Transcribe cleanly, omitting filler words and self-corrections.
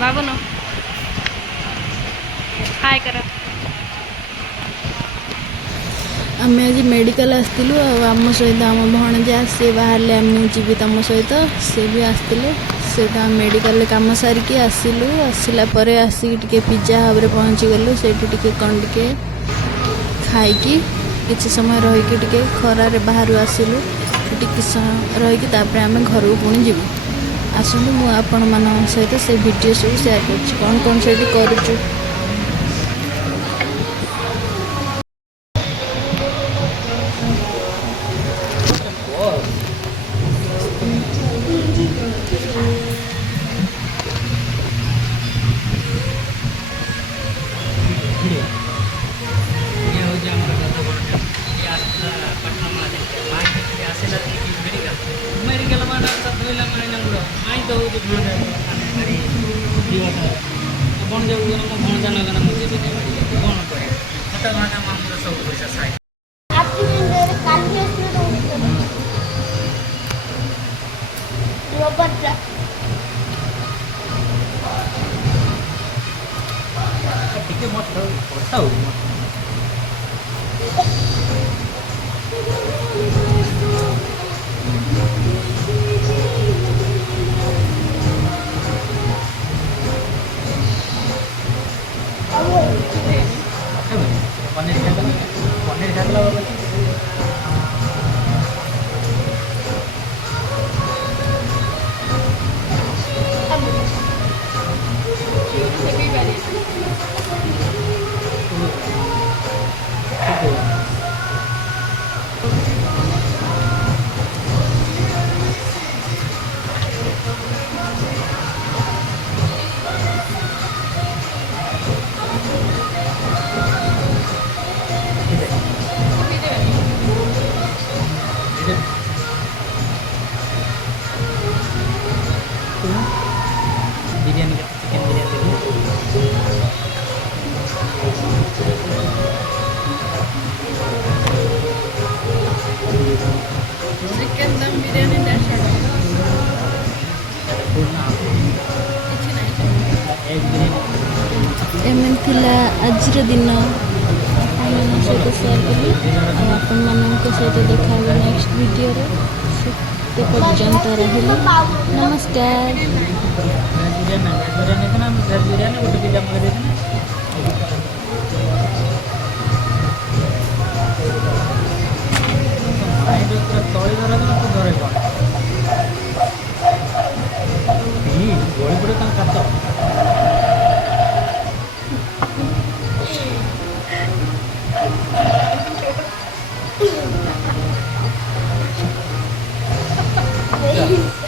बाबू नो हाय कर आम आज मेडिकल आसलु आम सहित आम भणजा सी बाहर मुझे तुम सहित सी भी आसते से मेडिकल काम सारिकी आसिलु आसला आसिक पिज्जा हब पहुँची गलु से कौन टे खाई किसी समय रहीकि खरार बाहर आसिलु टी समय रहीकि आम घर को पुणी जीवु आसतु मु आपण मान सहित से वीडियो सब शेयर कर कौन कौन से करुचु आज दिन सहित सेयार कली आपण मान सहित देखा नेक्स्ट वीडियो से पर्यंत रही नमस्कार। Yeah.